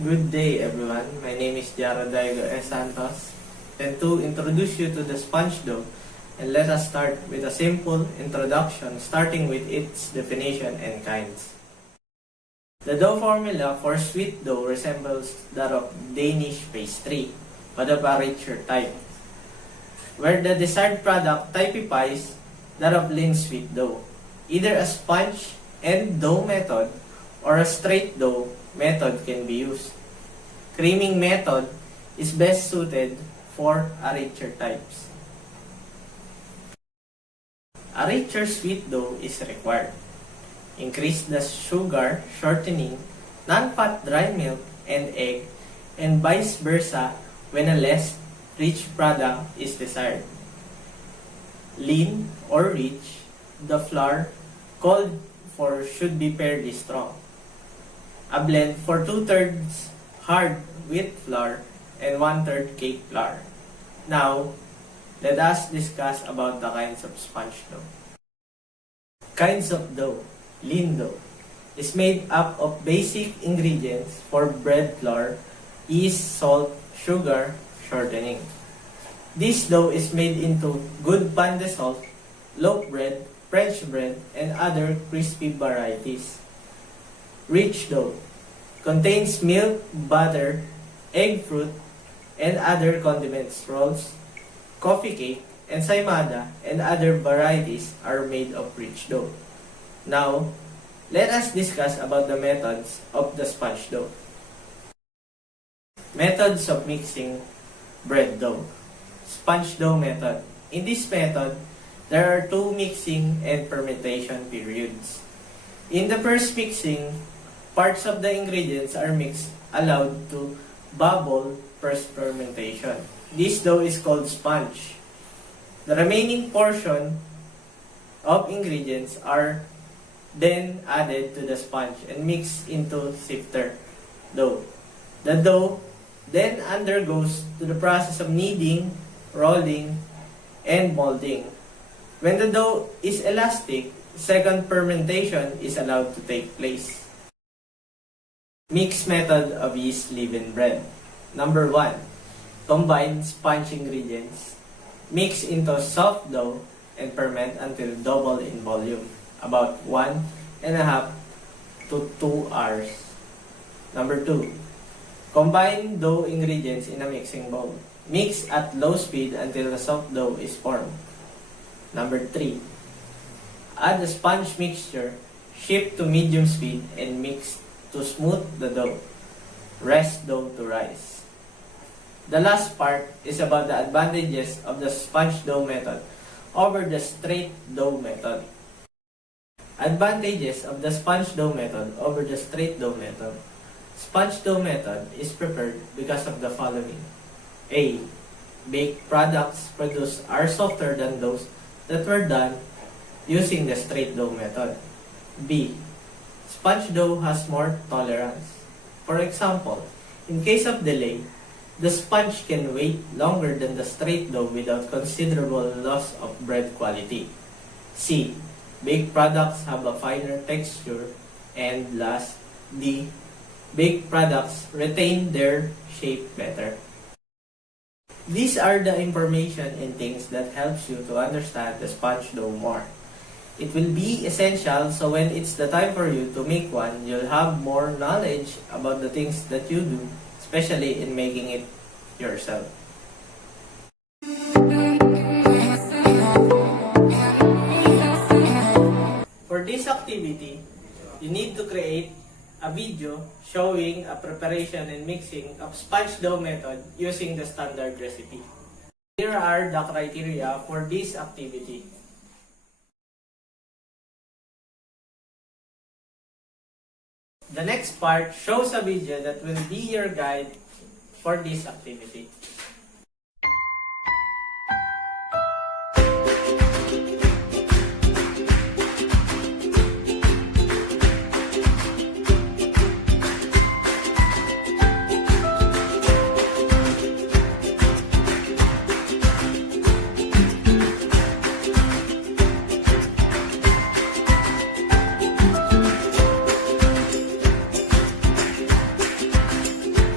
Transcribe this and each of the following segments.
Good day everyone, my name is Diego S. Santos, and to introduce you to the sponge dough, and let us start with a simple introduction starting with its definition and kinds. The dough formula for sweet dough resembles that of Danish pastry, but of a richer type, where the desired product typifies that of lean sweet dough, either a sponge and dough method or a straight dough method can be used. Creaming method is best suited for a richer types. A richer sweet dough is required. Increase the sugar, shortening, non-fat dry milk, and egg, and vice versa when a less rich product is desired. Lean or rich, the flour called for should be fairly strong. A blend for 2/3 hard wheat flour and 1/3 cake flour. Now, let us discuss about the kinds of sponge dough. Kinds of dough. Lean dough is made up of basic ingredients for bread flour, yeast, salt, sugar, shortening. This dough is made into good pan de salt, loaf bread, French bread, and other crispy varieties. Rich dough contains milk, butter, egg fruit, and other condiments. Rolls, coffee cake, and saimada, and other varieties are made of rich dough. Now, let us discuss about the methods of the sponge dough. Methods of mixing bread dough. Sponge dough method. In this method, there are two mixing and fermentation periods. In the first mixing, parts of the ingredients are mixed, allowed to bubble first fermentation. This dough is called sponge. The remaining portion of ingredients are then added to the sponge and mixed into sifter dough. The dough then undergoes to the process of kneading, rolling, and molding. When the dough is elastic, second fermentation is allowed to take place. Mixed method of yeast leaven bread. Number 1. Combine sponge ingredients. Mix into soft dough and ferment until double in volume, about 1.5 to 2 hours. Number 2. Combine dough ingredients in a mixing bowl. Mix at low speed until the soft dough is formed. Number 3. Add the sponge mixture, shift to medium speed, and mix to smooth the dough. Rest dough to rise. The last part is about the advantages of the sponge dough method over the straight dough method. Advantages of the sponge dough method over the straight dough method. Sponge dough method is preferred because of the following. A. Baked products produced are softer than those that were done using the straight dough method. B. Sponge dough has more tolerance. For example, in case of delay, the sponge can wait longer than the straight dough without considerable loss of bread quality. C. Baked products have a finer texture. And last, D. Baked products retain their shape better. These are the information and things that helps you to understand the sponge dough more. It will be essential so when it's the time for you to make one, you'll have more knowledge about the things that you do, especially in making it yourself. For this activity, you need to create a video showing a preparation and mixing of sponge dough method using the standard recipe. Here are the criteria for this activity. The next part shows a video that will be your guide for this activity.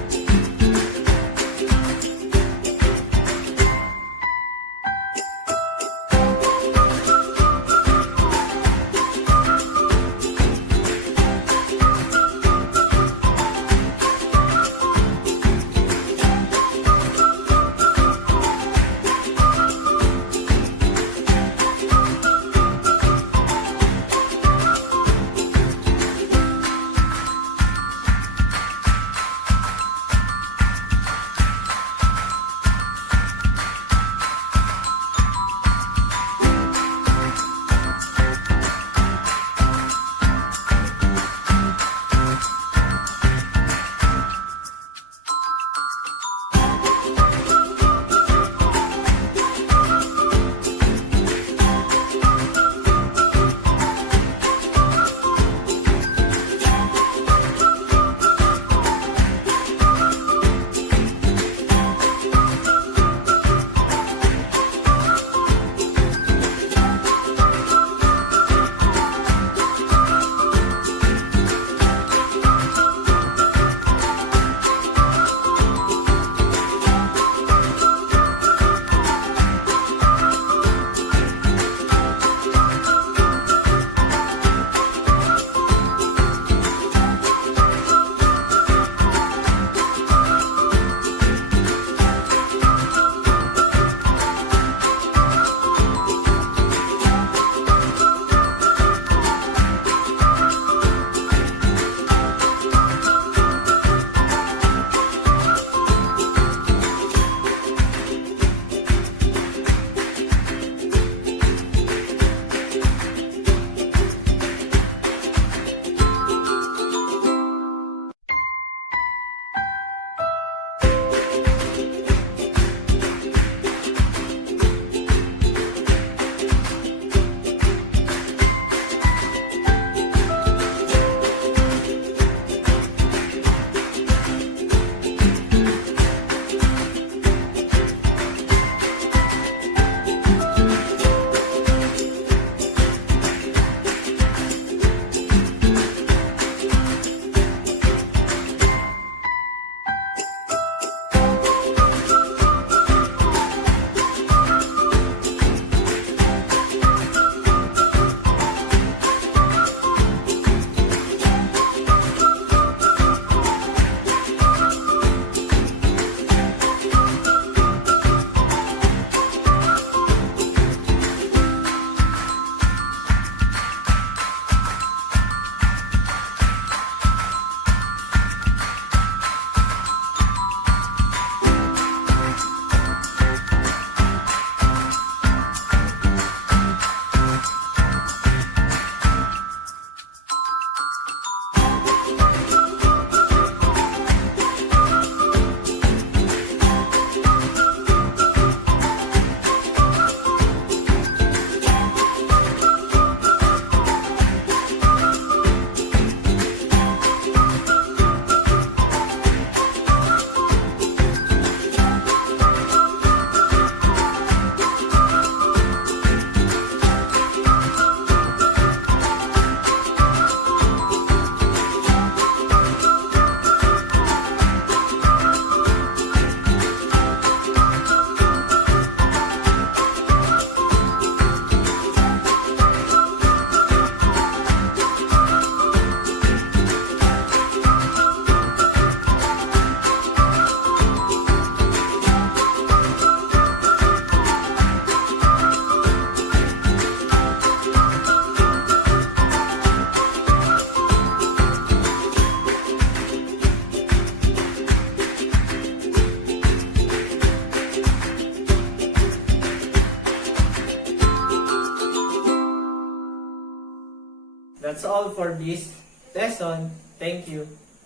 That's all for this lesson. Thank you.